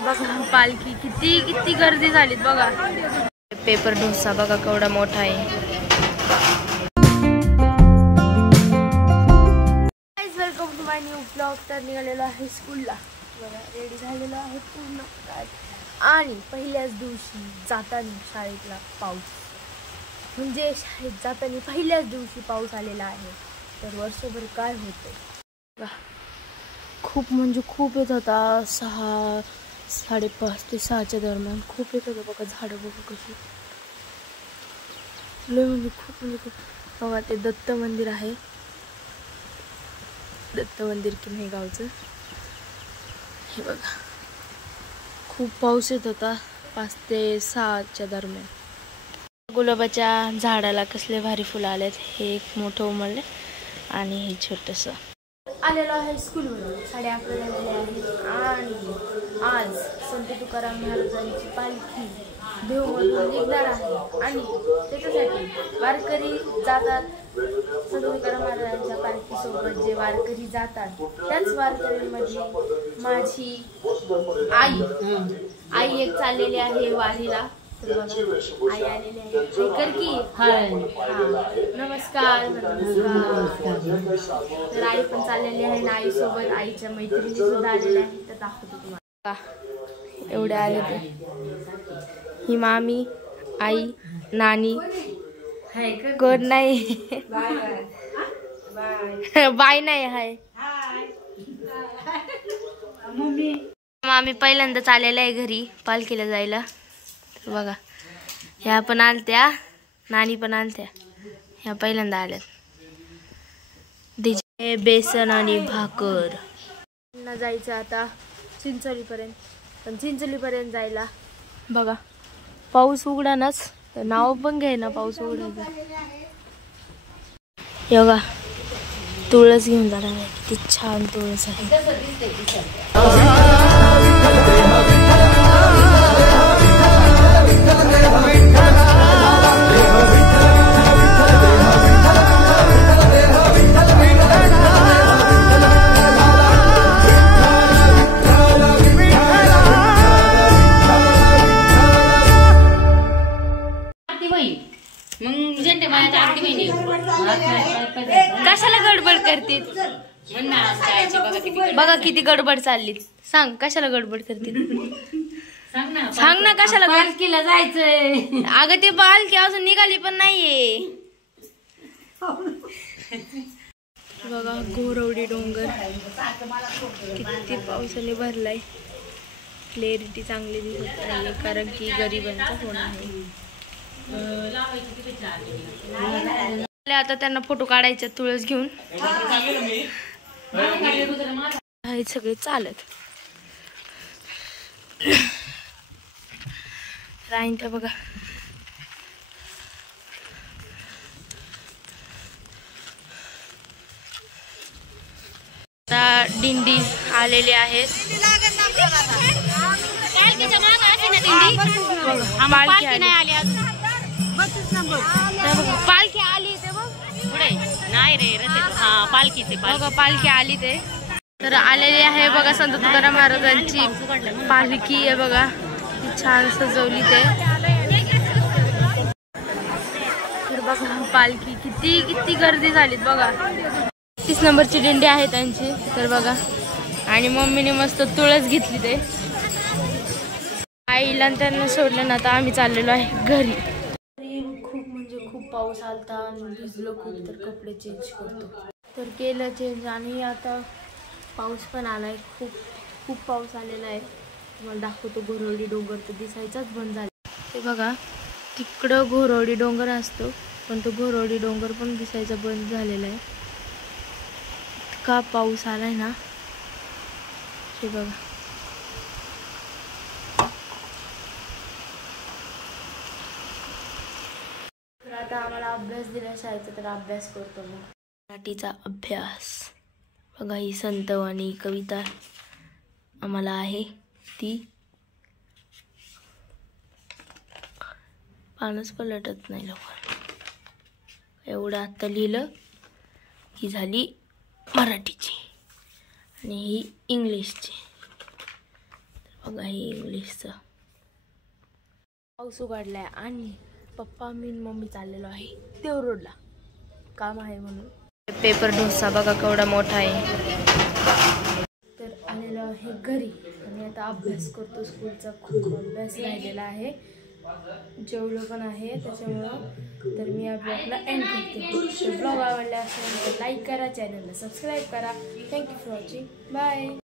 बघा पालखी किती किती गर्दी झालीत बघा। पेपर डोसा बघा केवढा मोठा आहे। Welcome to my new blog. तर निघालेलो आहे स्कूलला बघा, रेडी झालेलो आहे पूर्ण। आणि पहिल्याच दिवशी जाताना शाळेतला पाऊस, म्हणजे शाळेत जाताना पहिल्याच दिवशी पाऊस आलेला आहे। तर वर्षभर काय होते खूप म्हणजे खूप येत होता। 6, 5:30 ते 6च्या दरम्यान खूप येत होता बघा। झाडं बघा कशी लय म्हणजे खूप बघा। ते दत्त मंदिर आहे, दत्त मंदिर की नाही गावचं हे बघा। खूप पाऊस येत होता 5 ते 6च्या दरम्यान। गुलाबाच्या झाडाला कसले भारी फुलं आलेत। हे एक मोठं उमलले आणि हे छोटंसं आलेलो आहे स्कूलवरून। 11:30 झालेले आहेत आणि आज संत तुकाराम महाराजांची पालखी देहूमधून निघणार आहे। आणि त्याच्यासाठी वारकरी जातात। संत तुकाराम महाराजांच्या पालखीसोबत जे वारकरी जातात त्याच वारकऱ्यांमध्ये माझी आई एक चाललेली आहे वारीला। आई आलेली आहे। कर की नमस्कार तर आई पण चाललेली आहे ना। आई सोबत आईच्या मैत्रिणी सुद्धा आलेल्या आहेत। तर दाखवतो तुम्हाला एवढे आले ते। ही मामी, आई, नानी कोण नाही बाय नाही हाय। मामी पहिल्यांदाच आलेल्या आहे घरी पालखीला जायला। तर बघा ह्या पण आलत्या, नानी पण आलत्या, ह्या पहिल्यांदा आल्यात। बेसन आणि भाकर जायचं आता चिंचोलीपर्यंत। पण चिंचोलीपर्यंत जायला बघा पाऊस उघडानाच, तर नाव पण घ्यायना पाऊस उघडायचं। बघा तुळस घेऊन जाणार आहे, किती छान तुळस आहे। कशाला गडबड करते बघा, किती गडबड चालली। सांग कशाला गडबड करते, सांग ना कशाला। पालखीला जायचंय अगं, ते पालखी अजून निघाली पण नाहीये बघा। घोरवडी डोंगर किती पावसाने भरलाय। क्लॅरिटी चांगली दिसत नाहीये कारण की गरिबांचा फोन आहे। आता त्यांना फोटो काढायचे तुळस घेऊन सगळे चालत राहीन त्या बघा। दिंडी आलेली आहेत। पालखी आली ते पुढे नाही रे पालखीचे बघा, पालखी आली ते तर आलेली आहे बघा। संत तुकाराम महाराजांची पालखी आहे बघा, छान सजवली ते। तर बघा पालखी किती किती गर्दी झालीत बघा। 30 नंबरची दिंडी आहे त्यांची। तर बघा आणि मम्मीने मस्त तुळस घेतली ते आईला, त्यांना सोडलं ना। आता आम्ही चाललेलो आहे घरी। खूप म्हणजे खूप पाऊस आलता आणि भिजलो खूप, तर कपडे चेंज करतो तर केलं चेंज। आणि आता पाऊस पण आलाय, खूप पाऊस आलेला आहे। तुम्हाला दाखवतो घोरवडी डोंगर तर दिसायचाच बंद झाला। ते बघा तिकडं घोरवडी डोंगर असतो, पण तो घोरवडी डोंगर पण दिसायचा बंद झालेला आहे। इतका पाऊस आलाय ना हे बघा। तर आता आम्हाला अभ्यास दिला शाळेचा, तर अभ्यास करतो मग। मराठीचा अभ्यास बघा, ही संतवाणी कविता आम्हाला आहे ती। पानच पलटत नाही लवकर। एवढं आता लिहिलं ही झाली मराठीची आणि ही इंग्लिशची। बघा हे इंग्लिशचं. पाऊस उघडलाय आणि पप्पा मी मम्मी चाललेलो आहे देव रोडला, काम आहे म्हणून. पेपर डोसा बघा केवढा मोठा आहे. तर आलेलो आहे घरी आणि आता अभ्यास करतो स्कूलचा. खूप अभ्यास राहिलेला आहे, जेवलो पण आहे त्याच्यामुळं. तर मी या ब्लॉगला एंड करते. तर ब्लॉग आवडला असेल तर लाईक करा, चॅनलला सबस्क्राईब करा. Thank you for watching. बाय.